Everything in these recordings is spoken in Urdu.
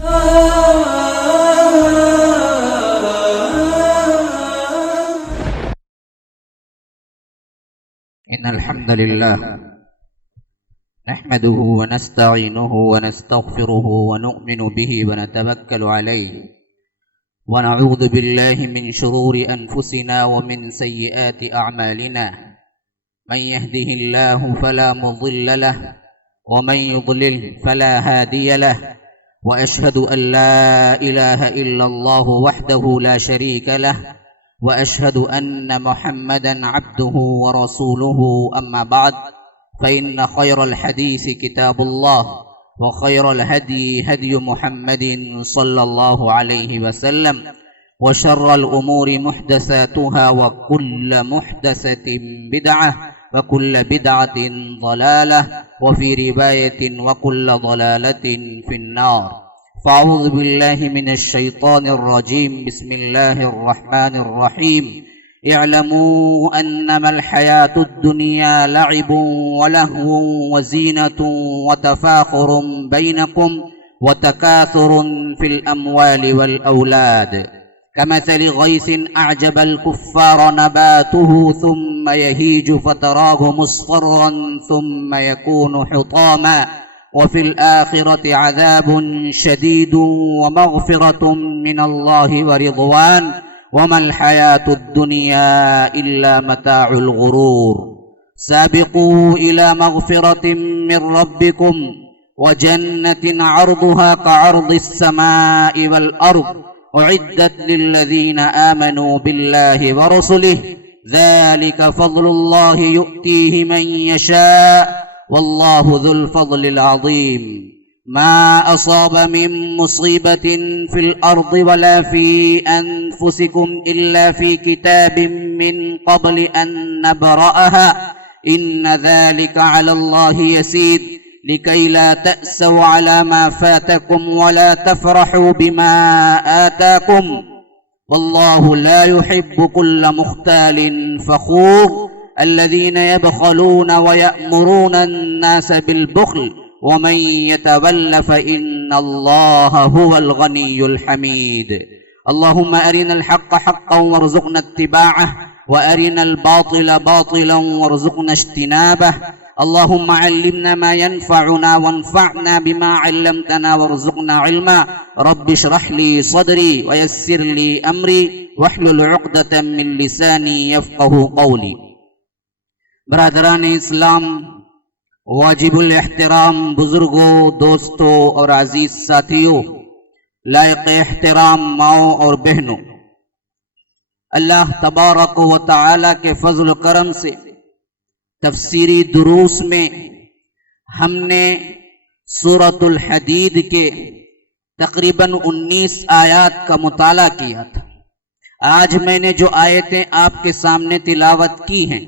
إن الحمد لله نحمده ونستعينه ونستغفره ونؤمن به ونتوكل عليه ونعوذ بالله من شرور أنفسنا ومن سيئات أعمالنا من يهده الله فلا مضل له ومن يضلل فلا هادي له وأشهد أن لا إله إلا الله وحده لا شريك له وأشهد أن محمدا عبده ورسوله أما بعد فإن خير الحديث كتاب الله وخير الهدي هدي محمد صلى الله عليه وسلم وشر الأمور محدثاتها وكل محدثة بدعة وكل بدعة ضلالة وفي رواية وكل ضلالة في النار فأعوذ بالله من الشيطان الرجيم بسم الله الرحمن الرحيم اعلموا أنما الحياة الدنيا لعب ولهو وزينة وتفاخر بينكم وتكاثر في الأموال والأولاد كمثل غيث أعجب الكفار نباته ثم يهيج فتراه مصفرا ثم يكون حطاما وفي الآخرة عذاب شديد ومغفرة من الله ورضوان وما الحياة الدنيا إلا متاع الغرور سابقوا إلى مغفرة من ربكم وجنة عرضها كعرض السماء والأرض أعدت للذين آمنوا بالله ورسله ذلك فضل الله يؤتيه من يشاء والله ذو الفضل العظيم ما أصاب من مصيبة في الأرض ولا في أنفسكم إلا في كتاب من قبل أن نبرأها إن ذلك على الله يسير لكي لا تأسوا على ما فاتكم ولا تفرحوا بما آتاكم والله لا يحب كل مختال فخور الذين يبخلون ويأمرون الناس بالبخل ومن يتول فإن الله هو الغني الحميد اللهم أرنا الحق حقا وارزقنا اتباعه وأرنا الباطل باطلا وارزقنا اجتنابه اللهم علمنا ما ينفعنا وانفعنا بما علمتنا وارزقنا علما رب اشرح لي صدري ويسر لي أمري واحلل عقدة من لساني يفقه قولي برادران اسلام، واجب الاحترام بزرگوں، دوستوں اور عزیز ساتھیوں، لائق احترام ماؤں اور بہنوں، اللہ تبارک و تعالی کے فضل و کرم سے تفسیری دروس میں ہم نے سورۃ الحدید کے تقریباً 19 آیات کا مطالعہ کیا تھا۔ آج میں نے جو آیتیں آپ کے سامنے تلاوت کی ہیں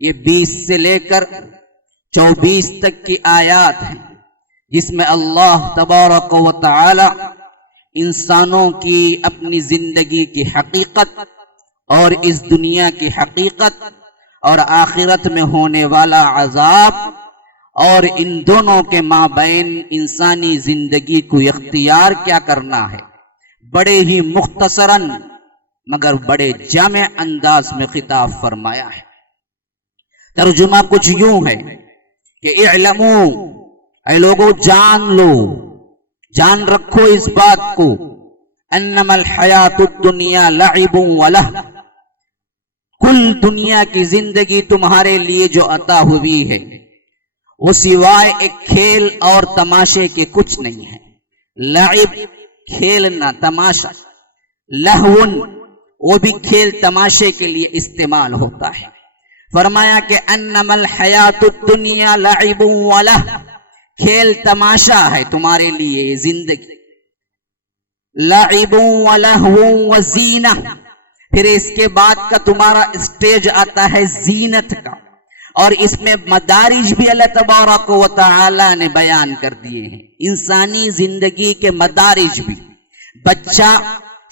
یہ 20 سے لے کر 24 تک کی آیات ہیں، جس میں اللہ تبارک و تعالی انسانوں کی اپنی زندگی کی حقیقت اور اس دنیا کی حقیقت اور آخرت میں ہونے والا عذاب اور ان دونوں کے مابین انسانی زندگی کو اختیار کیا کرنا ہے، بڑے ہی مختصراً مگر بڑے جامع انداز میں خطاب فرمایا ہے۔ ترجمہ کچھ یوں ہے کہ اعلموا، اے لوگوں جان لو، جان رکھو اس بات کو، انما الحیات الدنیا لعب ولہو، کل دنیا کی زندگی تمہارے لیے جو عطا ہوئی ہے وہ سوائے ایک کھیل اور تماشے کے کچھ نہیں ہے۔ لعب کھیلنا، تماشا، لہون وہ بھی کھیل تماشے کے لیے استعمال ہوتا ہے۔ فرمایا کہ انما الحیات الدنیا لعب ولہو، کھیل تماشا ہے تمہارے لیے زندگی، لعب ولہو وزینہ، پھر اس کے بعد کا تمہارا اسٹیج آتا ہے زینت کا، اور اس میں مدارج بھی اللہ تبارک و تعالی نے بیان کر دیے ہیں، انسانی زندگی کے مدارج بھی۔ بچہ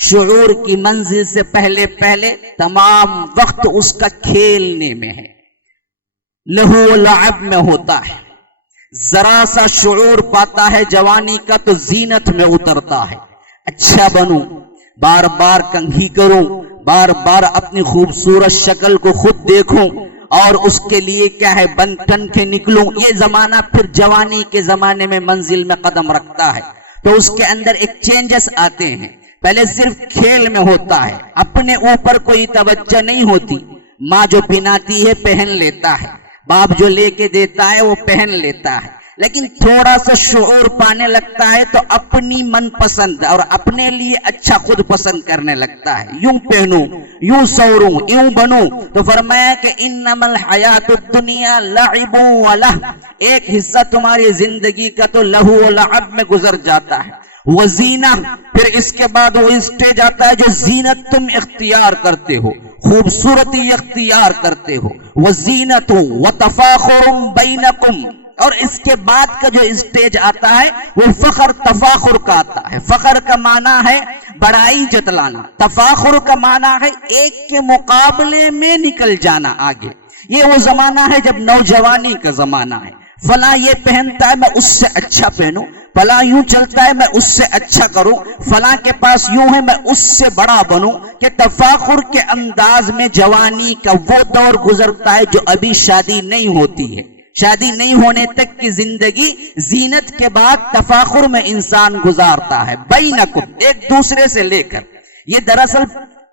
شعور کی منزل سے پہلے تمام وقت اس کا کھیلنے میں ہے، لہو و لعب میں ہوتا ہے۔ ذرا سا شعور پاتا ہے جوانی کا تو زینت میں اترتا ہے. اچھا بنوں، بار بار کنگھی کروں، بار بار اپنی خوبصورت شکل کو خود دیکھوں اور اس کے لیے کیا ہے بن ٹن کے نکلوں. یہ زمانہ پھر جوانی کے زمانے میں منزل میں قدم رکھتا ہے تو اس کے اندر ایک چینجز آتے ہیں. پہلے صرف کھیل میں ہوتا ہے، اپنے اوپر کوئی توجہ نہیں ہوتی. ماں جو پہناتی ہے پہن لیتا ہے، باپ جو لے کے دیتا ہے وہ پہن لیتا ہے، لیکن تھوڑا سا شعور پانے لگتا ہے تو اپنی من پسند اور اپنے لیے اچھا خود پسند کرنے لگتا ہے. یوں پہنوں، یوں سوروں، یوں بنوں. تو فرمایا کہ انما الحیات الدنیا لعب و لہو، ایک حصہ تمہاری زندگی کا تو لہو و لعب میں گزر جاتا ہے. وزینہ، پھر اس کے بعد وہ اسٹیج آتا ہے جو زینت تم اختیار کرتے ہو، خوبصورتی اختیار کرتے ہو. وزینت وتفاخر بینکم، اور اس کے بعد کا جو اسٹیج آتا ہے وہ فخر تفاخر کا آتا ہے. فخر کا معنی ہے بڑائی جتلانا، تفاخر کا معنی ہے ایک کے مقابلے میں نکل جانا آگے. یہ وہ زمانہ ہے جب نوجوانی کا زمانہ ہے. فلاں یہ پہنتا ہے میں اس سے اچھا پہنوں، فلاں یوں چلتا ہے میں اس سے اچھا کروں، فلاں کے پاس یوں ہے میں اس سے بڑا بنوں. کہ تفاخر کے انداز میں جوانی کا وہ دور گزرتا ہے جو ابھی شادی نہیں ہوتی ہے. شادی نہیں ہونے تک کی زندگی زینت کے بعد تفاخر میں انسان گزارتا ہے. بینکم، ایک دوسرے سے لے کر. یہ دراصل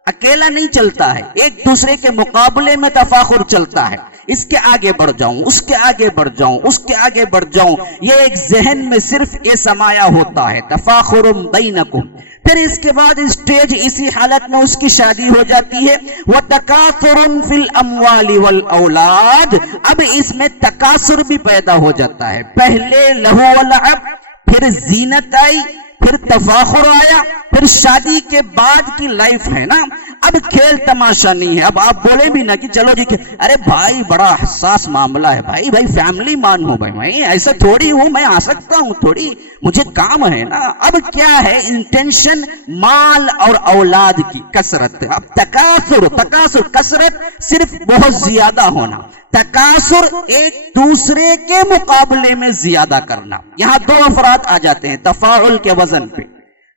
اکیلا نہیں چلتا ہے، ایک دوسرے کے مقابلے میں تفاخر چلتا ہے. اس کے آگے بڑھ جاؤں، اس کے آگے بڑھ جاؤں، اس کے آگے بڑھ جاؤں. یہ ایک ذہن میں صرف یہ سمایا ہوتا ہے، تفاخر بینکم. پھر اس کے بعد اسٹیج اسی حالت میں اس کی شادی ہو جاتی ہے. وَتَكَاثُرٌ فِي الْأَمْوَالِ وَالْأَوْلَادِ، اب اس میں تکاثر بھی پیدا ہو جاتا ہے. پہلے لہو و لعب، پھر زینت آئی، پھر تفاخر آیا، پھر شادی کے بعد کی لائف ہے نا. اب کھیل تماشا نہیں ہے. اب آپ بولے بھی نا کہ چلو جی، ارے بھائی بڑا حساس معاملہ ہے بھائی، فیملی مان ہو بھائی، ایسا تھوڑی ہوں میں آ سکتا ہوں، تھوڑی مجھے کام ہے نا. اب کیا ہے انٹینشن مال اور اولاد کی کثرت. اب تکاثر کثرت صرف بہت زیادہ ہونا، تکاثر ایک دوسرے کے مقابلے میں زیادہ کرنا. یہاں دو افراد آ جاتے ہیں تفاعل کے وزن پہ.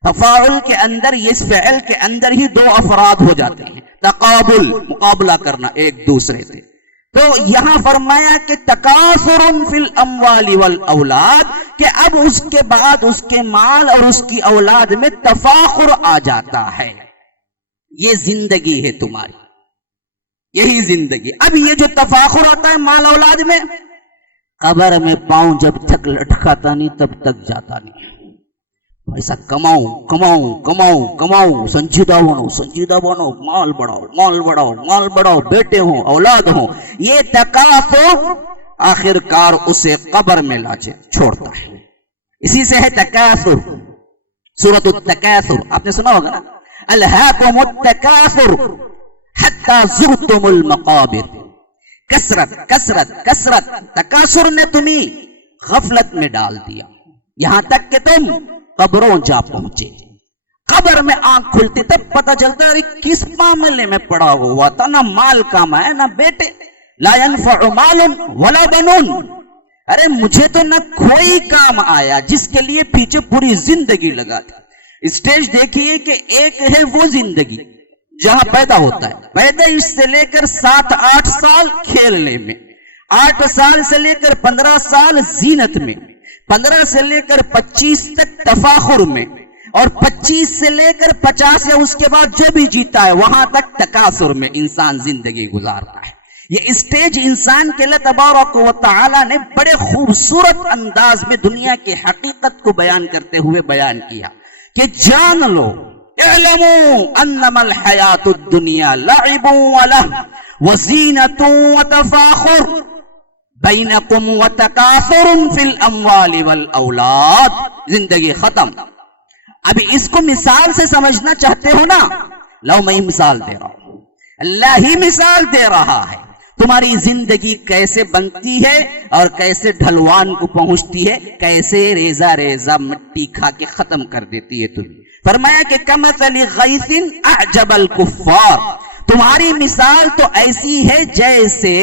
تفاعل کے اندر، اس فعل کے اندر ہی دو افراد ہو جاتے ہیں. تقابل، مقابلہ کرنا ایک دوسرے سے. تو یہاں فرمایا کہ تکاثر فی الاموال والاولاد، کہ اب اس کے بعد اس کے مال اور اس کی اولاد میں تفاخر آ جاتا ہے. یہ زندگی ہے تمہاری، یہی زندگی. اب یہ جو تفاخر آتا ہے مال اولاد میں، قبر میں پاؤں جب تک لٹکاتا نہیں تب تک جاتا نہیں. ایسا کماؤں کماؤں کماؤں کماؤں، سنجیدہ بنو، مال بڑھاؤ، بیٹے ہوں، اولاد ہوں. یہ تکاثر آخر کار اسے قبر میں لا چھوڑتا ہے. اسی سے ہے تکاثر. سورۃ التکاثر آپ نے سنا ہوگا نا، الہاکم التکاثر حتی زرتم المقابر. کثرت تکاثر نے تمہیں غفلت میں ڈال دیا، یہاں تک کہ تم قبروں جا پہنچے. قبر میں آنکھ کھلتی تب پتہ چلتا ہے کس معاملے میں پڑا ہوا تھا. نہ مال کام آیا نہ بیٹے. لا ينفع مال ولا بنون، ارے مجھے تو نہ کوئی کام آیا جس کے لیے پیچھے پوری زندگی لگا تھی. اسٹیج دیکھیے کہ ایک ہے وہ زندگی جہاں پیدا ہوتا ہے، پیدائش سے لے کر 7-8 سال کھیلنے میں، 8 سال سے لے کر 15 سال زینت میں، 15 سے لے کر 25 تک تفاخر میں، اور 25 سے لے کر 50 یا اس کے بعد جو بھی جیتا ہے وہاں تک تکاثر میں انسان زندگی گزارتا ہے. یہ اسٹیج انسان کے اللہ تبارک و تعالی نے بڑے خوبصورت انداز میں دنیا کی حقیقت کو بیان کرتے ہوئے بیان کیا کہ جان لو، اعلموا انما الحیات الدنیا لعب ولہو وزینۃ وتفاخر بینکم وتکاثر فی الاموال والاولاد. زندگی ختم. اب اس کو مثال سے سمجھنا چاہتے ہو نا، لو میں مثال دے رہا ہوں، اللہ ہی مثال دے رہا ہے. تمہاری زندگی کیسے بنتی ہے اور کیسے ڈھلوان کو پہنچتی ہے، کیسے ریزہ ریزہ مٹی کھا کے ختم کر دیتی ہے تمہیں. فرمایا کہ کمثل غیث اعجب الکفار، تمہاری مثال تو ایسی ہے جیسے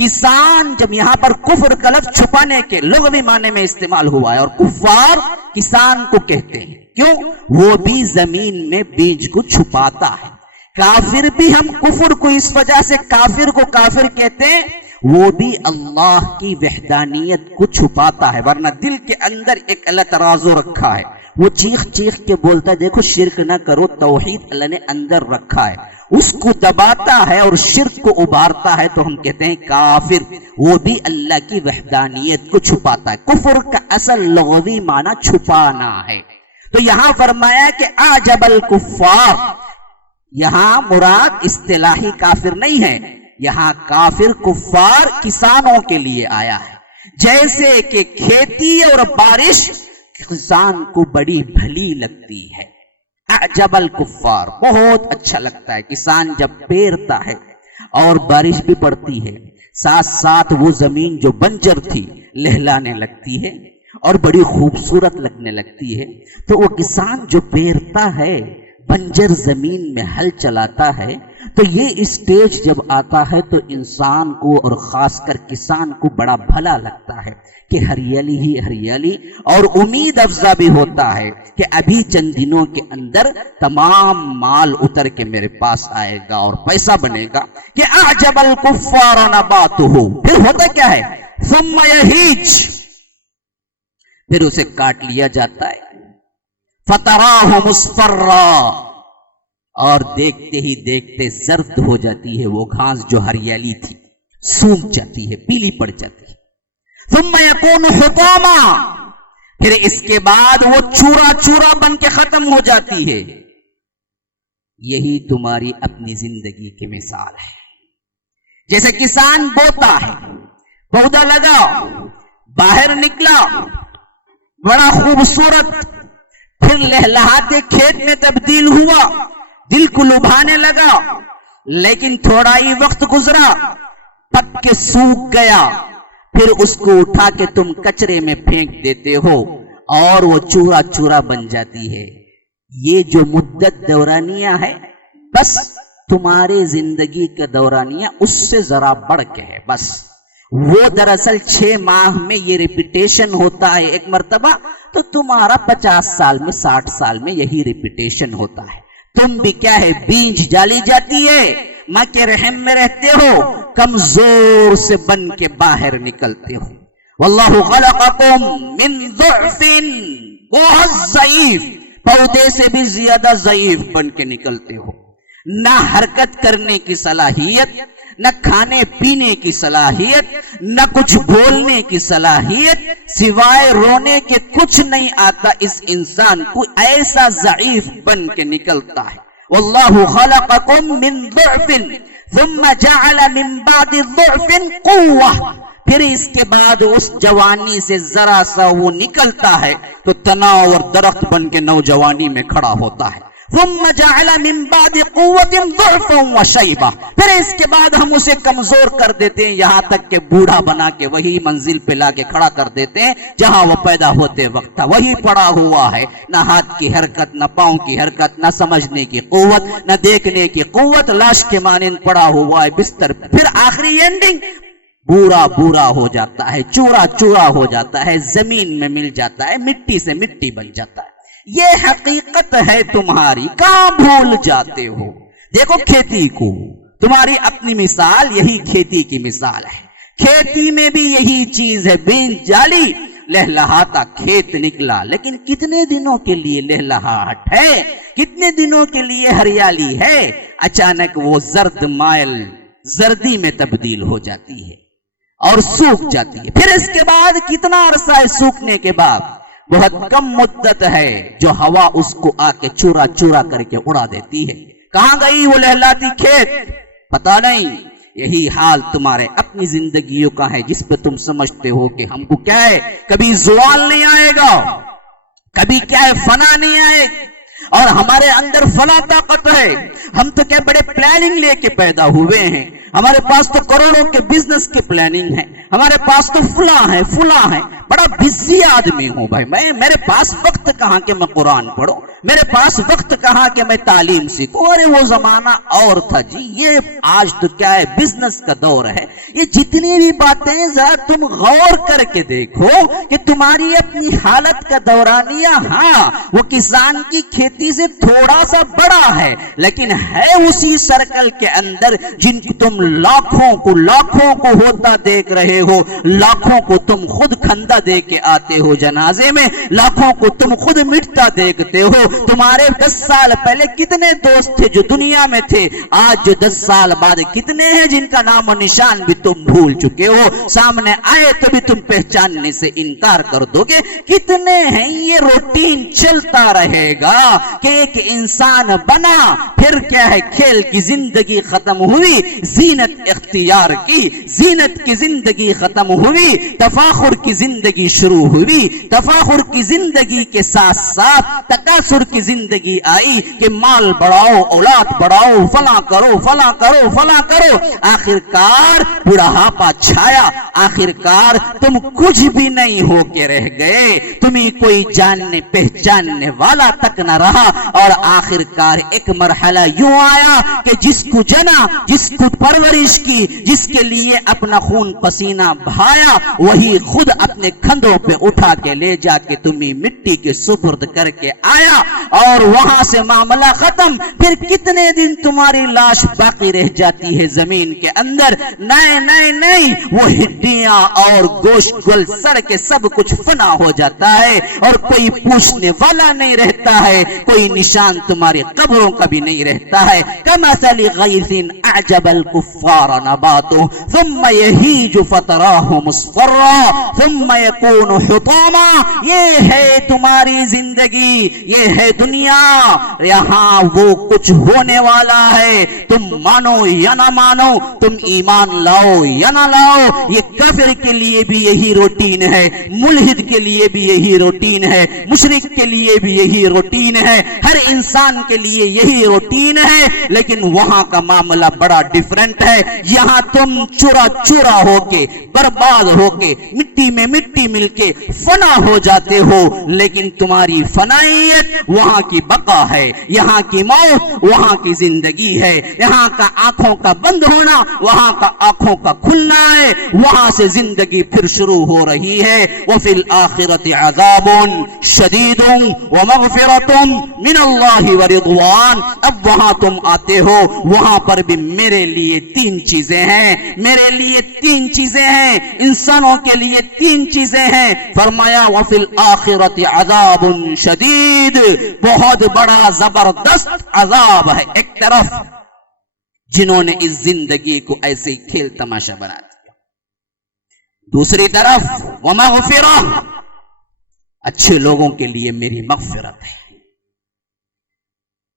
کسان جب یہاں پر کفر کا لفظ چھپانے کے لغوی معنی میں استعمال ہوا ہے، اور کفار کسان کو کہتے ہیں، کیوں؟ وہ بھی زمین میں بیج کو چھپاتا ہے۔ کافر بھی ہم کفر کو اس وجہ سے کافر کو کافر کہتے ہیں، وہ بھی اللہ کی وحدانیت کو چھپاتا ہے، ورنہ دل کے اندر ایک اللہ ترازو رکھا ہے، وہ چیخ چیخ کے بولتا ہے دیکھو شرک نہ کرو، توحید اللہ نے اندر رکھا ہے، اس کو دباتا ہے اور شرک کو ابھارتا ہے، تو ہم کہتے ہیں کافر۔ وہ بھی اللہ کی وحدانیت کو چھپاتا ہے۔ کفر کا اصل لغوی معنی چھپانا ہے۔ تو یہاں فرمایا کہ اعجب الکفار، یہاں مراد اصطلاحی کافر نہیں ہے، یہاں کافر کفار کسانوں کے لیے آیا ہے۔ جیسے کہ کھیتی اور بارش کسان کو بڑی بھلی لگتی ہے، اعجب الکفار، بہت اچھا لگتا ہے کسان جب پیرتا ہے اور بارش بھی پڑتی ہے، ساتھ ساتھ وہ زمین جو بنجر تھی لہلانے لگتی ہے اور بڑی خوبصورت لگنے لگتی ہے، تو وہ کسان جو پیرتا ہے، بنجر زمین میں ہل چلاتا ہے، تو یہ اسٹیج جب آتا ہے تو انسان کو اور خاص کر کسان کو بڑا بھلا لگتا ہے کہ ہریالی ہی ہریالی، اور امید افزا بھی ہوتا ہے کہ ابھی چند دنوں کے اندر تمام مال اتر کے میرے پاس آئے گا اور پیسہ بنے گا۔ کہ اعجب الکفار نباتہ، پھر ہوتا کیا ہے؟ ثم یہیج، پھر اسے کاٹ لیا جاتا ہے، فتراہ مصفرا، اور دیکھتے ہی دیکھتے زرد ہو جاتی ہے وہ گھاس جو ہریالی تھی، سوکھ جاتی ہے، پیلی پڑ جاتی ہے۔ ثم یکون حطاما، پھر اس کے بعد وہ چورا چورا بن کے ختم ہو جاتی ہے۔ یہی تمہاری اپنی زندگی کی مثال ہے۔ جیسے کسان بوتا ہے، پودا لگا، باہر نکلا، بڑا خوبصورت، پھر لہلہاتے کھیت میں تبدیل ہوا، دل کو لبھانے لگا، لیکن تھوڑا ہی وقت گزرا، پک کے سوکھ گیا، پھر اس کو اٹھا کے تم کچرے میں پھینک دیتے ہو اور وہ چورا چورا بن جاتی ہے۔ یہ جو مدت دورانیہ ہے، بس تمہارے زندگی کا دورانیہ اس سے ذرا بڑھ کے ہے، بس وہ دراصل 6 ماہ میں یہ ریپیٹیشن ہوتا ہے ایک مرتبہ، تو تمہارا 50 سال میں 60 سال میں یہی ریپیٹیشن ہوتا ہے۔ تم بھی کیا ہے، بیج ڈالی جاتی ہے، ماں کے رحم میں رہتے ہو، کمزور سے بن کے باہر نکلتے ہو۔ واللہ خلقکم من ضعف، بہت ضعیف، پودے سے بھی زیادہ ضعیف بن کے نکلتے ہو، نہ حرکت کرنے کی صلاحیت، نہ کھانے پینے کی صلاحیت، نہ کچھ بولنے کی صلاحیت، سوائے رونے کے کچھ نہیں آتا اس انسان کو، ایسا ضعیف بن کے نکلتا ہے۔ واللہ خلقکم من ضعف ثم جعل من بعد ضعف قوة، پھر اس کے بعد اس جوانی سے ذرا سا وہ نکلتا ہے تو تنا اور درخت بن کے نوجوانی میں کھڑا ہوتا ہے۔ ثم جعل من بعد قوة ضعفا وشيبة، پھر اس کے بعد ہم اسے کمزور کر دیتے ہیں، یہاں تک کہ بوڑھا بنا کے وہی منزل پہ لا کے کھڑا کر دیتے ہیں جہاں وہ پیدا ہوتے وقت تھا، وہی پڑا ہوا ہے، نہ ہاتھ کی حرکت، نہ پاؤں کی حرکت، نہ سمجھنے کی قوت، نہ دیکھنے کی قوت، لاش کے مانند پڑا ہوا ہے بستر پہ۔ پھر آخری اینڈنگ بورا بورا ہو جاتا ہے، چورا چورا ہو جاتا ہے، زمین میں مل جاتا ہے، مٹی سے مٹی بن جاتا ہے۔ یہ حقیقت ہے تمہاری، کہاں بھول جاتے ہو؟ دیکھو کھیتی کو، تمہاری اپنی مثال یہی کھیتی کی مثال ہے۔ کھیتی میں بھی یہی چیز ہے، بیج ڈالی، لہلہاتا کھیت نکلا، لیکن کتنے دنوں کے لیے لہلہاٹ ہے، کتنے دنوں کے لیے ہریالی ہے، اچانک وہ زرد مائل زردی میں تبدیل ہو جاتی ہے اور سوکھ جاتی ہے۔ پھر اس کے بعد کتنا عرصہ ہے سوکھنے کے بعد؟ بہت کم مدت ہے جو ہوا اس کو آ کے چورا چورا کر کے اڑا دیتی ہے۔ کہاں گئی وہ لہلاتی کھیت؟ پتہ نہیں۔ یہی حال تمہارے اپنی زندگیوں کا ہے، جس پہ تم سمجھتے ہو کہ ہم کو کیا ہے، کبھی زوال نہیں آئے گا، کبھی کیا ہے فنا نہیں آئے، اور ہمارے اندر فنا طاقت ہے، ہم تو کیا بڑے پلاننگ لے کے پیدا ہوئے ہیں، ہمارے پاس تو کروڑوں کے بزنس کے پلاننگ ہے، ہمارے پاس تو فلاں ہے، بڑا بزی آدمی ہوں بھائی، میرے پاس وقت کہاں کہ میں قرآن پڑھوں، میرے پاس وقت کہاں کہ میں تعلیم سیکھوں. ارے وہ زمانہ اور تھا جی. یہ آج تو کیا ہے، بزنس کا دور ہے. یہ جتنی بھی باتیں ذرا تم غور کر کے دیکھو کہ تمہاری اپنی حالت کا دورانیہ ہاں وہ کسان کی کھیتی سے تھوڑا سا بڑا ہے، لیکن ہے اسی سرکل کے اندر جن کو تم لاکھوں کو ہوتا دیکھ رہے ہو. لاکھوں کو تم خود کھندا دے کے آتے ہو جنازے میں، لاکھوں کو تم خود مٹتا دیکھتے ہو. تمہارے 10 سال پہلے کتنے دوست تھے جو دنیا میں تھے، آج جو 10 سال بعد کتنے ہیں جن کا نام و نشان بھی تم بھول چکے ہو. سامنے آئے تو بھی تم پہچاننے سے انکار کر دو گے. کتنے ہیں. یہ روٹین چلتا رہے گا کہ ایک انسان بنا، پھر کیا ہے، کھیل کی زندگی ختم ہوئی، زینت اختیار کی، زینت کی زندگی ختم ہوئی، تفاخر کی زندگی شروع ہوئی. تفاخر کی زندگی کے ساتھ ساتھ تکاثر کی زندگی آئی کہ مال بڑھاؤ، اولاد بڑھاؤ، فلاں کرو فلاں کرو فلاں کرو. آخرکار بڑھاپا چھایا، آخرکار تم کچھ بھی نہیں ہو کے رہ گئے، تمہیں کوئی جاننے پہچاننے والا تک نہ رہا. اور آخرکار ایک مرحلہ یوں آیا کہ جس کو جنا، جس کو پرورش کی، جس کے لیے اپنا خون پسینہ بہایا، وہی خود اپنے کندھوں پہ اٹھا کے لے جا کے تمہیں مٹی کے سپرد کر کے آیا اور وہاں سے معاملہ ختم. پھر کتنے دن تمہاری لاش باقی رہ جاتی ہے زمین کے اندر. نہیں وہ ہڈیاں اور گوشت گل سڑ کے سب کچھ فنا ہو جاتا ہے اور کوئی پوچھنے والا نہیں رہتا ہے، کوئی نشان تمہاری قبروں کا بھی نہیں رہتا ہے. کمثل غیث اعجب الکفار نباته ثم یہیج فتراه مصفرا ثم یکون حطاما. یہ ہے تمہاری زندگی، یہ ہے دنیا. یہاں وہ کچھ ہونے والا ہے، تم مانو یا نہ مانو، تم ایمان لاؤ یا نہ لاؤ. یہ کافر کے لیے بھی یہی روٹین ہے، ملحد کے لیے بھی یہی روٹین ہے، مشرک کے لیے بھی یہی روٹین ہے، ہر انسان کے لیے یہی روٹین ہے. لیکن وہاں کا معاملہ بڑا ڈیفرنٹ ہے. یہاں تم چورا چورا ہو کے، برباد ہو کے، مٹی میں مٹی مل کے فنا ہو جاتے ہو، لیکن تمہاری فنائیت وہاں کی بقا ہے، یہاں کی موت وہاں کی زندگی ہے. یہاں کا آنکھوں کا بند ہونا، وہاں کا آنکھوں کا کھلنا ہے، وہاں سے زندگی پھر شروع ہو رہی ہے. وفی الآخرۃ عذاب شدید ومغفرۃ من اللہ ورضوان. اب وہاں تم آتے ہو، وہاں پر بھی میرے لیے 3 چیزیں ہیں، میرے لیے 3 چیزیں ہیں، انسانوں کے لیے 3 چیزیں ہیں. فرمایا وفی الآخرۃ عذاب شدید، بہت بڑا زبردست عذاب ہے. ایک طرف جنہوں نے اس زندگی کو ایسے ہی کھیل تماشا بنا دیا، دوسری طرف ومغفرہ، اچھے لوگوں کے لیے میری مغفرت ہے،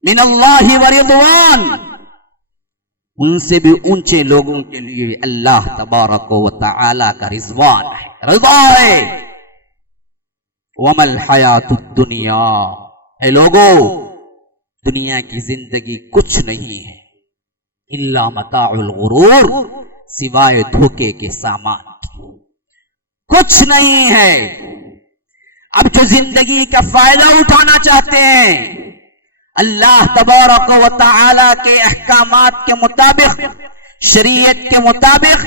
من اللہ ورضوان، ان سے بھی اونچے لوگوں کے لیے اللہ تبارک و تعالی کا رضوان ہے، رضا ہے. وما الحیات الدنیا، اے لوگو دنیا کی زندگی کچھ نہیں ہے، الا متاع الغرور، سوائے دھوکے کے سامان کچھ نہیں ہے. اب جو زندگی کا فائدہ اٹھانا چاہتے ہیں اللہ تبارک و تعالی کے احکامات کے مطابق، شریعت کے مطابق،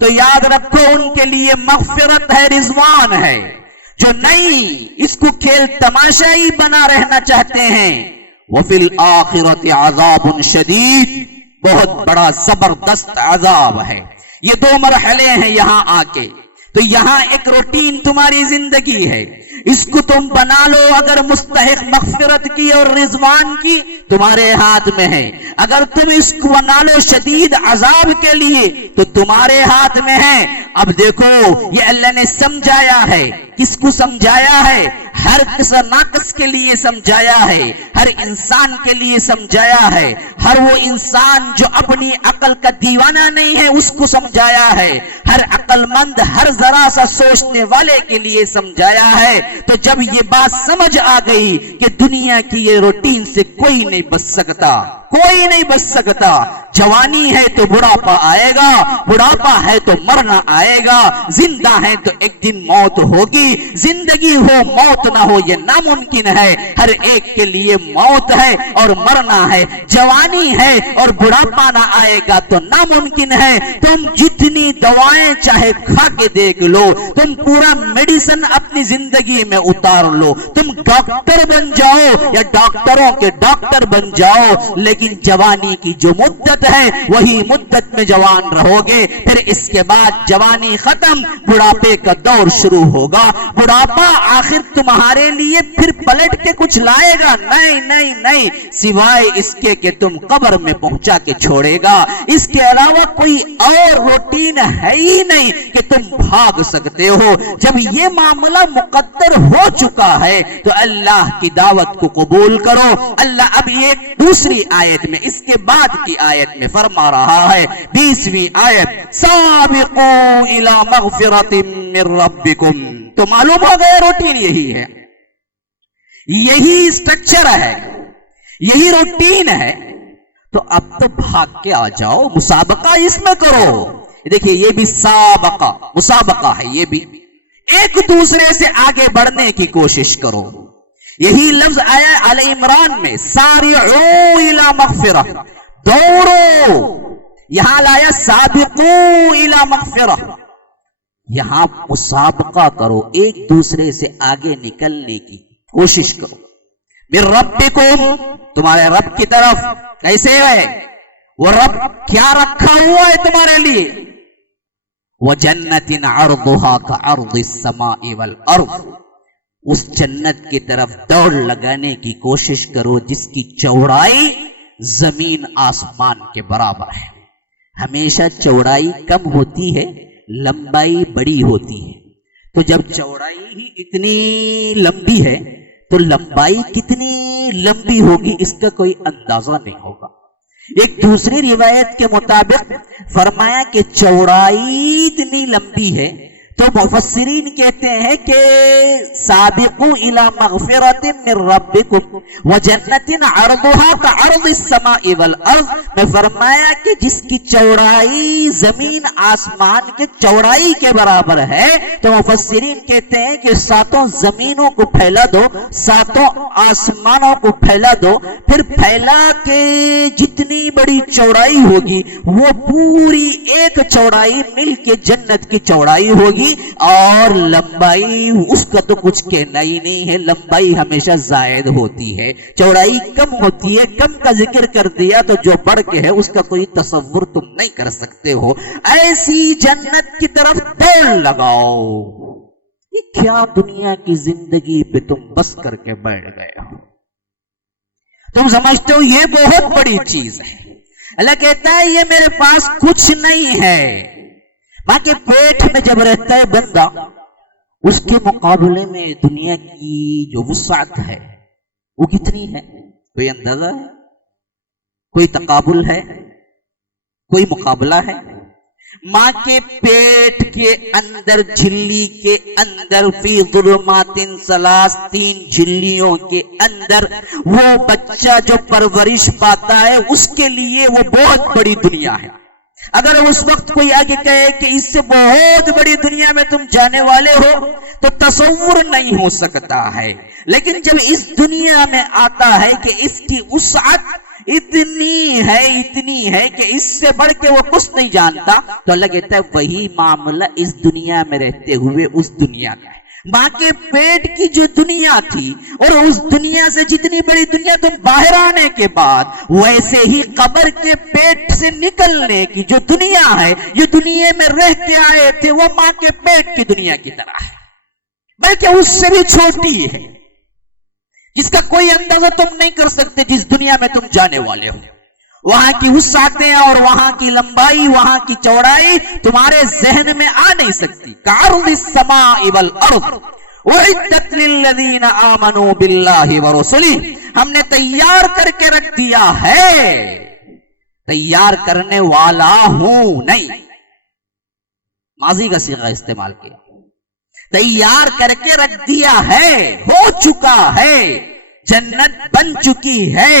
تو یاد رکھو ان کے لیے مغفرت ہے، رضوان ہے. جو نہیں اس کو کھیل تماشا ہی بنا رہنا چاہتے ہیں، وفی الآخرۃ عذاب شدید، بہت بڑا زبردست عذاب ہے. یہ 2 مرحلے ہیں یہاں آ کے. تو یہاں ایک روٹین تمہاری زندگی ہے، اس کو تم بنا لو. اگر مستحق مغفرت کی اور رضوان کی تمہارے ہاتھ میں ہے، اگر تم اس کو بنا لو شدید عذاب کے لیے تو تمہارے ہاتھ میں ہے. اب دیکھو یہ اللہ نے سمجھایا ہے، کس کو سمجھایا ہے؟ ہر کسی ناقص کے لیے سمجھایا ہے، ہر انسان کے لیے سمجھایا ہے، ہر وہ انسان جو اپنی عقل کا دیوانہ نہیں ہے اس کو سمجھایا ہے، ہر عقل مند، ہر ذرا سا سوچنے والے کے لیے سمجھایا ہے. تو جب یہ بات سمجھ آ گئی کہ دنیا کی یہ روٹین سے کوئی نہیں بچ سکتا، کوئی نہیں بچ سکتا. جوانی ہے تو بڑھاپا آئے گا, بڑھاپا ہے تو مرنا آئے گا, زندہ ہے تو ایک دن موت ہوگی. زندگی ہو موت نہ ہو یہ ناممکن ہے, ہر ایک کے لیے موت ہے اور مرنا ہے. جوانی ہے اور بڑھاپا نہ آئے گا تو ناممکن ہے. تم جتنی دوائیں چاہے کھا کے دیکھ لو, تم پورا میڈیسن اپنی زندگی میں اتار لو, تم ڈاکٹر بن جاؤ یا ڈاکٹروں کے ڈاکٹر بن جاؤ, لیکن جوانی کی جو مدت ہے وہی مدت میں جوان رہو گے. پھر اس کے بعد جوانی ختم, بڑھاپے کا دور شروع ہوگا. بڑھاپا آخر تمہارے لیے پھر پلٹ کے کچھ لائے گا؟ نہیں نہیں نہیں, سوائے اس کے کہ تم قبر میں پہنچا کے چھوڑے گا. اس کے علاوہ کوئی اور روٹین ہے ہی نہیں کہ تم بھاگ سکتے ہو. جب یہ معاملہ مقدر ہو چکا ہے تو اللہ کی دعوت کو قبول کرو. اللہ اب ایک دوسری آیت میں, اس کے بعد کی آیت میں فرما رہا ہے, 20ویں آیت, سابقوا الی مغفرۃ من ربکم. تو معلوم ہو گیا روٹین یہی ہے, یہی اسٹرکچر ہے, یہی روٹین ہے. تو اب تو بھاگ کے آ جاؤ, مسابقہ اس میں کرو. دیکھیے یہ بھی سابقہ, مسابقہ ہے, یہ بھی ایک دوسرے سے آگے بڑھنے کی کوشش کرو. یہی لفظ آیا آل عمران میں, سارعوا الی مغفرہ, دوڑو. یہاں لایا سابقوا الی مغفرہ, یہاں مسابقہ کرو, ایک دوسرے سے آگے نکلنے کی کوشش کرو. من ربکم, تمہارے رب کی طرف. کیسے ہے وہ رب, کیا رکھا ہوا ہے تمہارے لیے؟ وَجَنَّةٍ عَرْضُهَا كَعَرْضِ السَّمَاءِ وَالْأَرْضِ, اس جنت کی طرف دوڑ لگانے کی کوشش کرو جس کی چوڑائی زمین آسمان کے برابر ہے. ہمیشہ چوڑائی کم ہوتی ہے, لمبائی بڑی ہوتی ہے. تو جب چوڑائی ہی اتنی لمبی ہے تو لمبائی کتنی لمبی ہوگی اس کا کوئی اندازہ نہیں ہوگا. ایک دوسری روایت کے مطابق فرمایا کہ چوڑائی اتنی لمبی ہے تو مفسرین کہتے ہیں کہ سابقوا الی مغفرۃ من ربکم وجنۃ عرضها كعرض السماء والارض, میں فرمایا کہ جس کی چوڑائی زمین آسمان کے چوڑائی کے برابر ہے, تو مفسرین کہتے ہیں کہ ساتوں زمینوں کو پھیلا دو, ساتوں آسمانوں کو پھیلا دو, پھر پھیلا کے جتنی بڑی چوڑائی ہوگی وہ پوری ایک چوڑائی مل کے جنت کی چوڑائی ہوگی. اور لمبائی اس کا تو کچھ کہنا ہی نہیں ہے, لمبائی ہمیشہ زائد ہوتی ہے, چوڑائی کم ہوتی ہے. کم کا ذکر کر دیا تو جو بڑھ کے ہے اس کا کوئی تصور تم نہیں کر سکتے ہو. ایسی جنت کی طرف دوڑ لگاؤ. یہ کیا دنیا کی زندگی پہ تم بس کر کے بیٹھ گئے ہو؟ تم سمجھتے ہو یہ بہت بڑی چیز ہے. اللہ کہتا ہے یہ میرے پاس کچھ نہیں ہے. ماں کے پیٹ میں جب رہتا ہے بندہ, اس کے مقابلے میں دنیا کی جو وسعت ہے وہ کتنی ہے؟ کوئی اندازہ ہے؟ کوئی تقابل ہے؟ کوئی مقابلہ ہے؟ ماں کے پیٹ کے اندر, جھلی کے اندر, فی ظلمات ثلاث, 3 جھلیوں کے اندر وہ بچہ جو پرورش پاتا ہے اس کے لیے وہ بہت بڑی دنیا ہے. اگر اس وقت کوئی آگے کہے کہ اس سے بہت بڑی دنیا میں تم جانے والے ہو تو تصور نہیں ہو سکتا ہے. لیکن جب اس دنیا میں آتا ہے کہ اس کی وسعت اتنی ہے کہ اس سے بڑھ کے وہ کچھ نہیں جانتا, تو اللہ کہتا ہے وہی معاملہ اس دنیا میں رہتے ہوئے اس دنیا کا ہے. ماں کے پیٹ کی جو دنیا تھی اور اس دنیا سے جتنی بڑی دنیا تم باہر آنے کے بعد, ویسے ہی قبر کے پیٹ سے نکلنے کی جو دنیا ہے, یہ دنیا میں رہتے آئے تھے وہ ماں کے پیٹ کی دنیا کی طرح ہے, بلکہ اس سے بھی چھوٹی ہے, جس کا کوئی اندازہ تم نہیں کر سکتے. جس دنیا میں تم جانے والے ہو وہاں کی وسعتیں اور وہاں کی لمبائی, وہاں کی چوڑائی تمہارے ذہن میں آ نہیں سکتی. کعرض السماء والارض اعدت للذین آمنوا باللہ ورسلہ, ہم نے تیار کر کے رکھ دیا ہے. تیار کرنے والا ہوں نہیں, ماضی کا صیغہ استعمال کیا. تیار کر کے رکھ دیا ہے, ہو چکا ہے, جنت بن چکی ہے.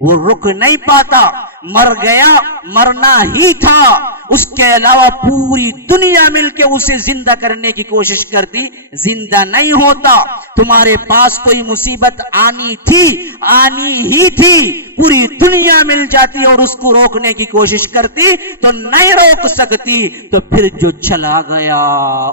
وہ رک نہیں پاتا، مر گیا، مرنا ہی تھا، اس کے علاوہ پوری دنیا مل کے اسے زندہ کرنے کی کوشش کرتی، زندہ نہیں ہوتا۔ تمہارے پاس کوئی مصیبت آنی ہی تھی، پوری دنیا مل جاتی اور اس کو روکنے کی کوشش کرتی تو نہیں روک سکتی، تو پھر جو چلا گیا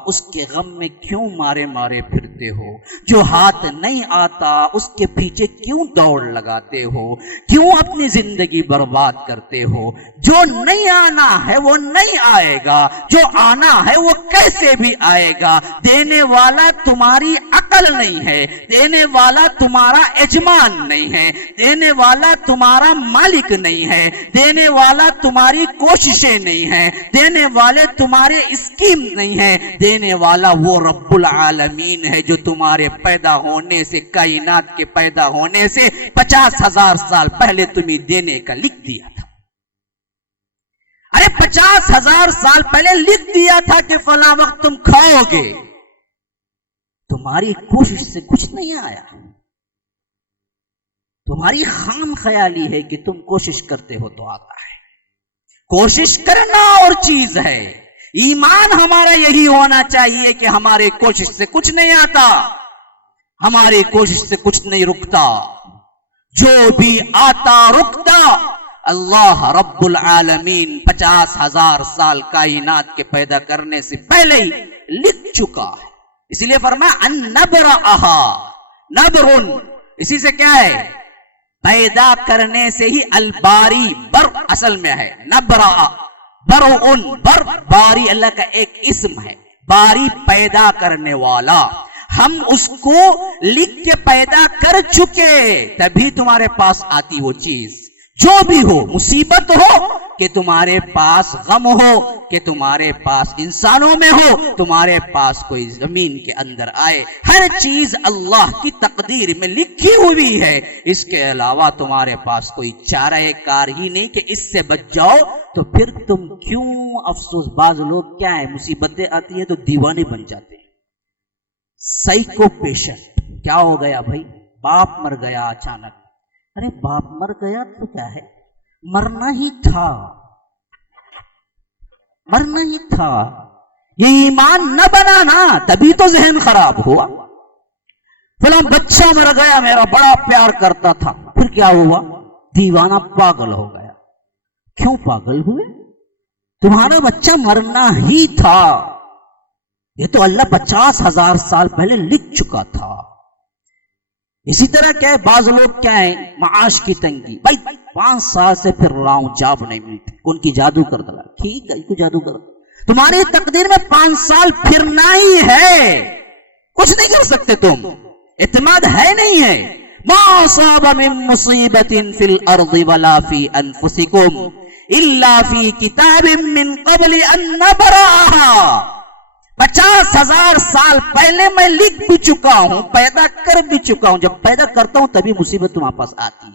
اس کے غم میں کیوں مارے پھرتے ہو؟ جو ہاتھ نہیں آتا اس کے پیچھے کیوں دوڑ لگاتے ہو؟ کیوں اپنی زندگی برباد کرتے ہو؟ جو نہیں آنا ہے وہ نہیں آئے گا، جو آنا ہے وہ کیسے بھی آئے گا۔ دینے والا تمہاری عقل نہیں ہے، دینے والا تمہارا یجمان نہیں ہے، دینے والا تمہارا مالک نہیں ہے، دینے والا تمہاری کوششیں نہیں ہے، دینے والے تمہارے اسکیم نہیں ہے، دینے والا وہ رب العالمین ہے جو تمہارے پیدا ہونے سے، کائنات کے پیدا ہونے سے 50,000 سال پہلے تمہیں دینے کا لکھ دیا تھا۔ ارے 50,000 سال پہلے لکھ دیا تھا کہ فلاں وقت تم کھاؤ گے، تمہاری کوشش سے کچھ نہیں آیا، تمہاری خام خیالی ہے کہ تم کوشش کرتے ہو تو آتا ہے۔ کوشش کرنا اور چیز ہے، ایمان ہمارا یہی ہونا چاہیے کہ ہمارے کوشش سے کچھ نہیں آتا، ہماری کوشش سے کچھ نہیں رکتا، جو بھی آتا رکتا اللہ رب العالمین 50,000 سال کائنات کے پیدا کرنے سے پہلے ہی لکھ چکا ہے۔ اسی لیے فرمایا ان نبرأہا، نبرن اسی سے کیا ہے؟ پیدا کرنے سے ہی، الباری بر اصل میں ہے، نبرأ برعن، بر باری اللہ کا ایک اسم ہے، باری پیدا کرنے والا، ہم اس کو لکھ کے پیدا کر چکے، تبھی تمہارے پاس آتی وہ چیز، جو بھی ہو، مصیبت ہو کہ تمہارے پاس، غم ہو کہ تمہارے پاس، انسانوں میں ہو، تمہارے پاس کوئی زمین کے اندر آئے، ہر چیز اللہ کی تقدیر میں لکھی ہوئی ہے، اس کے علاوہ تمہارے پاس کوئی چارہ کار ہی نہیں کہ اس سے بچ جاؤ، تو پھر تم کیوں افسوس؟ بعض لوگ کیا ہے، مصیبتیں آتی ہیں تو دیوانے بن جاتے ہیں، سائیکو پیشنٹ۔ کیا ہو گیا بھائی؟ باپ مر گیا اچانک، ارے باپ مر گیا تو کیا ہے، مرنا ہی تھا، مرنا ہی تھا، یہ ایمان نہ بنانا، تبھی تو ذہن خراب ہوا۔ فلاں بچہ مر گیا، میرا بڑا پیار کرتا تھا، پھر کیا ہوا؟ دیوانہ پاگل ہو گیا۔ کیوں پاگل ہوئے؟ تمہارا بچہ مرنا ہی تھا، یہ تو اللہ 50,000 سال پہلے لکھ چکا تھا۔ اسی طرح کیا ہے، بعض لوگ کیا ہے، معاش کی تنگی، بھائی 5 سال سے پھر رہا ہوں، جاب نہیں ملتی، ان کی جادو کر دلا، ٹھیک ہے کو جادو کر، تمہاری تقدیر میں 5 سال پھرنا ہی ہے، کچھ نہیں کر سکتے تم، اعتماد ہے نہیں ہے۔ ما اصاب من مصیبت فی الارض ولا فی انفسکم الا فی کتاب من قبل ان نبرأہا، 50,000 سال پہلے میں لکھ بھی چکا ہوں، پیدا کر بھی چکا ہوں، جب پیدا کرتا ہوں تبھی مصیبت تمہارے پاس آتی۔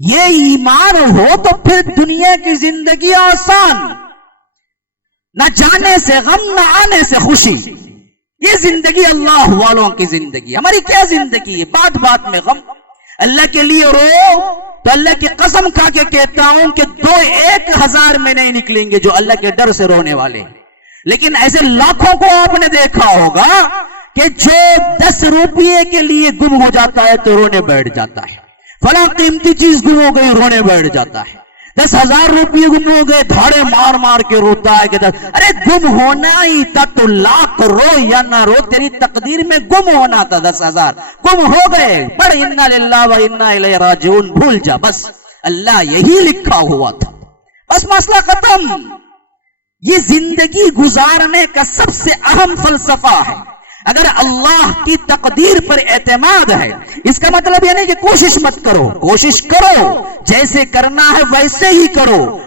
یہ ایمان ہو تو پھر دنیا کی زندگی آسان، نہ جانے سے غم، نہ آنے سے خوشی، یہ زندگی اللہ والوں کی زندگی۔ ہماری کیا زندگی ہے؟ بات بات میں غم، اللہ کے لیے رو تو اللہ کی قسم کھا کے کہتا ہوں کہ 1,000 میں نہیں نکلیں گے جو اللہ کے ڈر سے رونے والے، لیکن ایسے لاکھوں کو آپ نے دیکھا ہوگا کہ جو 10 روپیے کے لیے گم ہو جاتا ہے تو رونے بیٹھ جاتا ہے، فلاں قیمتی چیز گم ہو گئی رونے بیٹھ جاتا ہے، 10,000 روپیے گم ہو گئے دھاڑے مار مار کے روتا ہے کہ ارے گم ہونا ہی تھا تو لاکھ رو یا نہ رو، تیری تقدیر میں گم ہونا تھا، 10,000 گم ہو گئے، بڑھ انا للہ و انا الیہ راجعون، بھول جا، بس اللہ یہی لکھا ہوا تھا، بس مسئلہ ختم۔ یہ زندگی گزارنے کا سب سے اہم فلسفہ ہے۔ اگر اللہ کی تقدیر پر اعتماد ہے، اس کا مطلب یہ نہیں کہ کوشش مت کرو، کوشش کرو، جیسے کرنا ہے ویسے ہی کرو،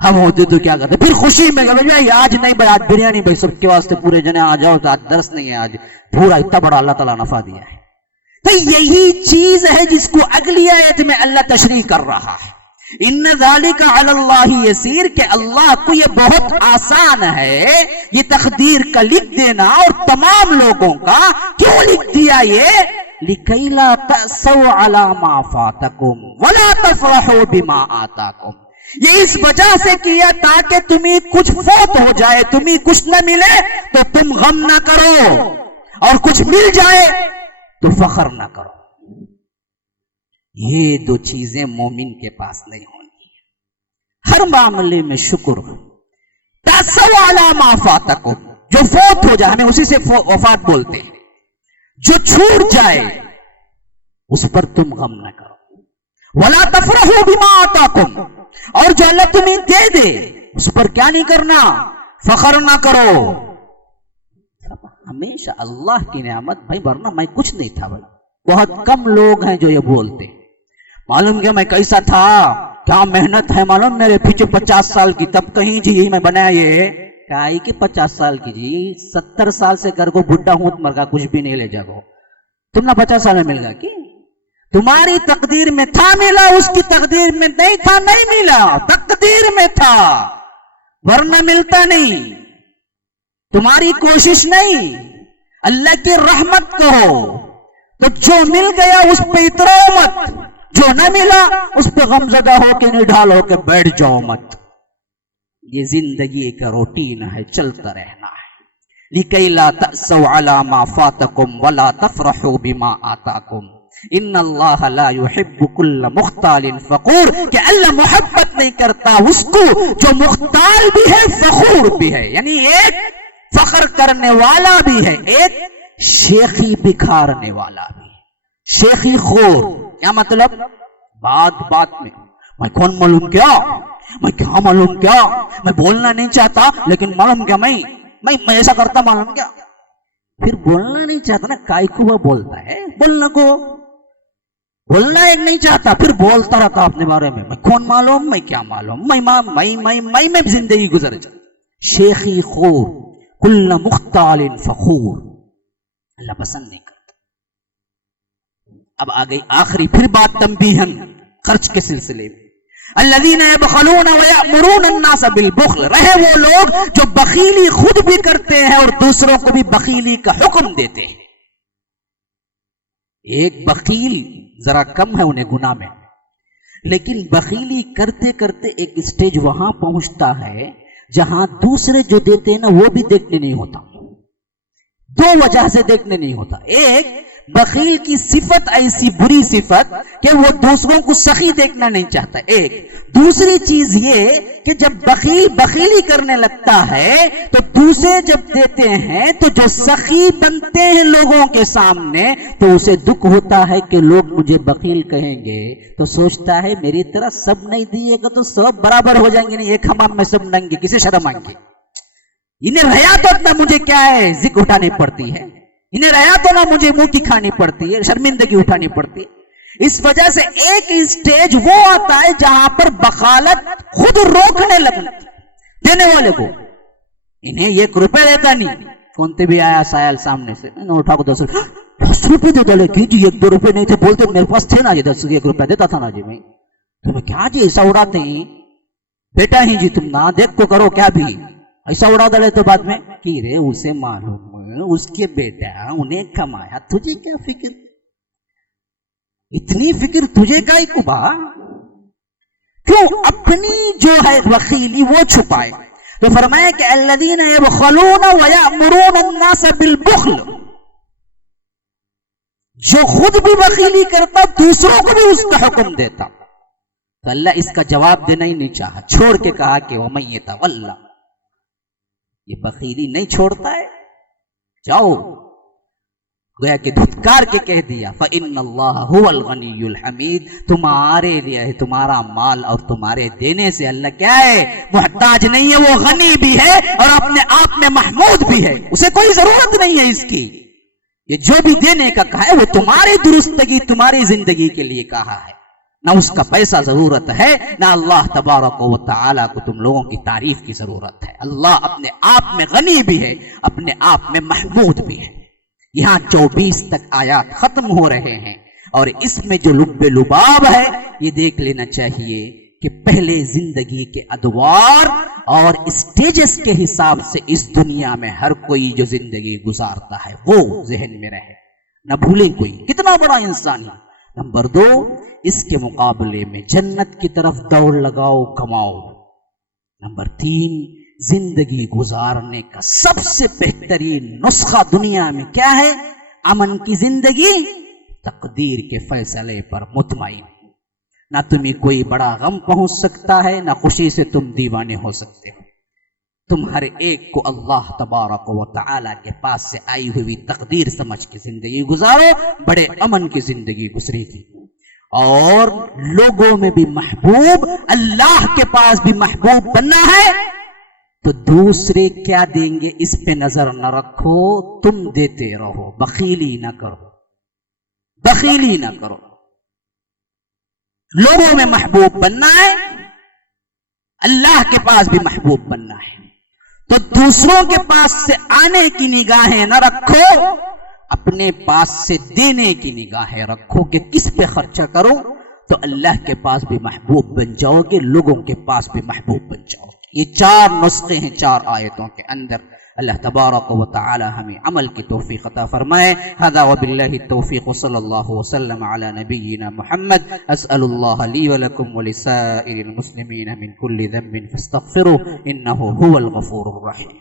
ہم ہوتے تو کیا کرتے, پھر خوشی میں بھائی آج نہیں بھائی آج بریانی بھائی سب کے واسطے پورے جنے آ جاؤ, تو آج درس نہیں ہے, آج پورا اتنا بڑا اللہ تعالیٰ نفع دیا ہے. تو یہی چیز ہے جس کو اگلی آیت میں اللہ تشریح کر رہا ہے, ان ذالک علی اللہ یسیر, کہ اللہ کو یہ بہت آسان ہے یہ تقدیر کا لکھ دینا, اور تمام لوگوں کا. کیوں لکھ دیا یہ؟ لِكَيْ لَا تَأْسَوْا عَلَى مَا فَاتَكُمْ وَلَا تَفْرَحُوا بِمَا آتَاكُمْ, یہ اس وجہ سے کیا تاکہ تمہیں کچھ فوت ہو جائے, تمہیں کچھ نہ ملے تو تم غم نہ کرو, اور کچھ مل جائے تو فخر نہ کرو. یہ دو چیزیں مومن کے پاس نہیں ہونی. ہر معاملے میں شکر. تَأْسَوْا عَلَى مَا فَاتَكُمْ, جو فوت ہو جائے, ہمیں اسی سے وفات بولتے ہیں, جو چھوٹ جائے اس پر تم غم نہ کرو. وَلَا تَفْرَحُوا بِمَا آتَاكُمْ, اور جو اللہ تمہیں دے دے اس پر کیا نہیں کرنا, فخر نہ کرو. ہمیشہ اللہ کی نعمت, بھائی ورنہ میں کچھ نہیں تھا. بھائی بہت کم لوگ ہیں جو یہ بولتے ہیں, معلوم کیا میں کیسا تھا, کیا محنت ہے معلوم میرے پیچھے 50 سال کی, تب کہیں جی یہی میں بنایا. یہ کہائی کہ 50 سال کی جی, 70 سال سے گھر کو بڈھا ہوں مر گا, کچھ بھی نہیں لے جاگو. تم نہ 50 سال میں مل گا کی, تمہاری تقدیر میں تھا ملا, اس کی تقدیر میں نہیں تھا نہیں ملا, تقدیر میں تھا ورنہ ملتا نہیں. تمہاری کوشش نہیں, اللہ کی رحمت کہو. تو جو مل گیا اس پہ اتراؤ مت, جو نہ ملا اس پہ غمزدہ ہو کے نڈھال ہو کے بیٹھ جاؤ مت. یہ زندگی کا روٹین ہے, چلتا رہنا ہے. لِكَيْ لَا تَأْسَوْا عَلَى مَا فَاتَكُمْ وَلَا تَفْرَحُوا بِمَا آتَاكُمْ ان اللہ لا يحب كل مختال فخور, کہ اللہ محبت نہیں کرتا اس کو جو مختال بھی ہے فخور بھی ہے. یعنی ایک فخر کرنے والا بھی ہے, ایک شیخی بکھارنے والا بھی ہے, شیخی خور. کیا مطلب؟ بات بات میں کون معلوم کیا, میں کیا معلوم کیا, میں بولنا نہیں چاہتا لیکن معلوم کیا, میں ایسا کرتا معلوم کیا. پھر بولنا نہیں چاہتا نا, کائی کو وہ بولتا ہے, بولنا کو بولنا ایک نہیں چاہتا, پھر بولتا رہتا اپنے بارے میں کون معلوم, میں کیا معلوم, میں زندگی گزر جاتا. شیخی خور, کل مختال فخور, اللہ پسند نہیں کرتا. اب آگئی آخری پھر بات تنبیہن خرچ کے سلسلے میں. الذین یبخلون ویأمرون الناس بالبخل, رہے وہ لوگ جو بخیلی خود بھی کرتے ہیں اور دوسروں کو بھی بخیلی کا حکم دیتے ہیں. ایک بخیل ذرا کم ہے انہیں گناہ میں, لیکن بخیلی کرتے کرتے ایک اسٹیج وہاں پہنچتا ہے جہاں دوسرے جو دیتے ہیں نا وہ بھی دیکھنے نہیں ہوتا. دو وجہ سے دیکھنے نہیں ہوتا. ایک, بخیل کی صفت ایسی بری صفت کہ وہ دوسروں کو سخی دیکھنا نہیں چاہتا. ایک دوسری چیز یہ کہ جب بخیل بخیلی کرنے لگتا ہے تو دوسرے جب دیتے ہیں تو جو سخی بنتے ہیں لوگوں کے سامنے تو اسے دکھ ہوتا ہے کہ لوگ مجھے بخیل کہیں گے, تو سوچتا ہے میری طرح سب نہیں دیے گا تو سب برابر ہو جائیں گے, نہیں ایک ہمام میں سب ننگے, کسے شرم آئیں گے. انہیں رہا تو اتنا مجھے کیا ہے ذکر اٹھانی پڑتی ہے, انہیں رہا تو نہ مجھے منہ کی کھانی پڑتی ہے, شرمندگی اٹھانی پڑتی ہے. اس وجہ سے ایک اسٹیج وہ آتا ہے جہاں پر بخالت خود روکنے لگنا دینے والے کو. انہیں 1 روپے دیتا نہیں, کونتے بھی آیا سائل سامنے سے, اٹھا کو 10 روپے دے ڈالے کی جی, 1-2 روپے نہیں تھے, بولتے میرے پاس تھے نا جی 1 روپے دیتا تھا نا جی, میں تمہیں کیا جی ایسا اڑاتے ہیں بیٹا ہی جی, تم نہ دیکھ کو کرو کیا بھی ایسا اڑا ڈالے تو بعد میں کی رے اسے معلوم اس کے بیٹا انہیں کمایا, تجھے کیا فکر, اتنی فکر تجھے کا ہی کبا, کیوں اپنی جو ہے بخیلی وہ چھپائے. تو فرمایا کہ الذین یبخلون ویأمرون الناس بالبخل, جو خود بھی بخیلی کرتا دوسروں کو بھی اس کا حکم دیتا. تو اللہ اس کا جواب دینا ہی نہیں چاہا, چھوڑ کے کہا کہ وَمَن یتولی, یہ بخیلی نہیں چھوڑتا ہے, جاؤ گویا کہ دھتکار کے کہہ دیا فَإِنَّ اللَّهَ هُوَ الْغَنِيُّ الْحَمِيدُ, تمہارے لیے ہے تمہارا مال اور تمہارے دینے سے اللہ کیا ہے محتاج نہیں ہے, وہ غنی بھی ہے اور اپنے آپ میں محمود بھی ہے, اسے کوئی ضرورت نہیں ہے اس کی. یہ جو بھی دینے کا کہا ہے وہ تمہاری درستگی تمہاری زندگی کے لیے کہا ہے. نہ اس کا پیسہ ضرورت ہے، نہ اللہ تبارک و تعالیٰ کو تم لوگوں کی تعریف کی ضرورت ہے۔ اللہ اپنے آپ میں غنی بھی ہے، اپنے آپ میں محمود بھی ہے۔ یہاں 24 تک آیات ختم ہو رہے ہیں، اور اس میں جو لب لباب ہے یہ دیکھ لینا چاہیے کہ پہلے زندگی کے ادوار اور اسٹیجز کے حساب سے اس دنیا میں ہر کوئی جو زندگی گزارتا ہے وہ ذہن میں رہے، نہ بھولیں کوئی کتنا بڑا انسان ہے۔ نمبر 2، اس کے مقابلے میں جنت کی طرف دوڑ لگاؤ، کماؤ۔ نمبر 3، زندگی گزارنے کا سب سے بہترین نسخہ دنیا میں کیا ہے؟ امن کی زندگی، تقدیر کے فیصلے پر مطمئن۔ نہ تمہیں کوئی بڑا غم پہنچ سکتا ہے، نہ خوشی سے تم دیوانے ہو سکتے ہو۔ تم ہر ایک کو اللہ تبارک و تعالیٰ کے پاس سے آئی ہوئی تقدیر سمجھ کے زندگی گزارو، بڑے امن کی زندگی گزرے گی، اور لوگوں میں بھی محبوب، اللہ کے پاس بھی محبوب بننا ہے تو دوسرے کیا دیں گے اس پہ نظر نہ رکھو، تم دیتے رہو، بخیلی نہ کرو، بخیلی نہ کرو۔ لوگوں میں محبوب بننا ہے، اللہ کے پاس بھی محبوب بننا ہے، تو دوسروں کے پاس سے آنے کی نگاہیں نہ رکھو، اپنے پاس سے دینے کی نگاہیں رکھو کہ کس پہ خرچہ کرو، تو اللہ کے پاس بھی محبوب بن جاؤ گے، لوگوں کے پاس بھی محبوب بن جاؤ گے۔ یہ 4 نسخے ہیں 4 آیتوں کے اندر۔ اللہ تبارک و تعالی ہمیں عمل کی توفیق عطا فرمائے۔ ھذا وباللہ التوفیق، صلی اللہ وسلم علی نبینا محمد۔ اسأل اللہ لی ولکم ولسائر المسلمین من کل ذنب فاستغفروه انہ هو الغفور الرحیم۔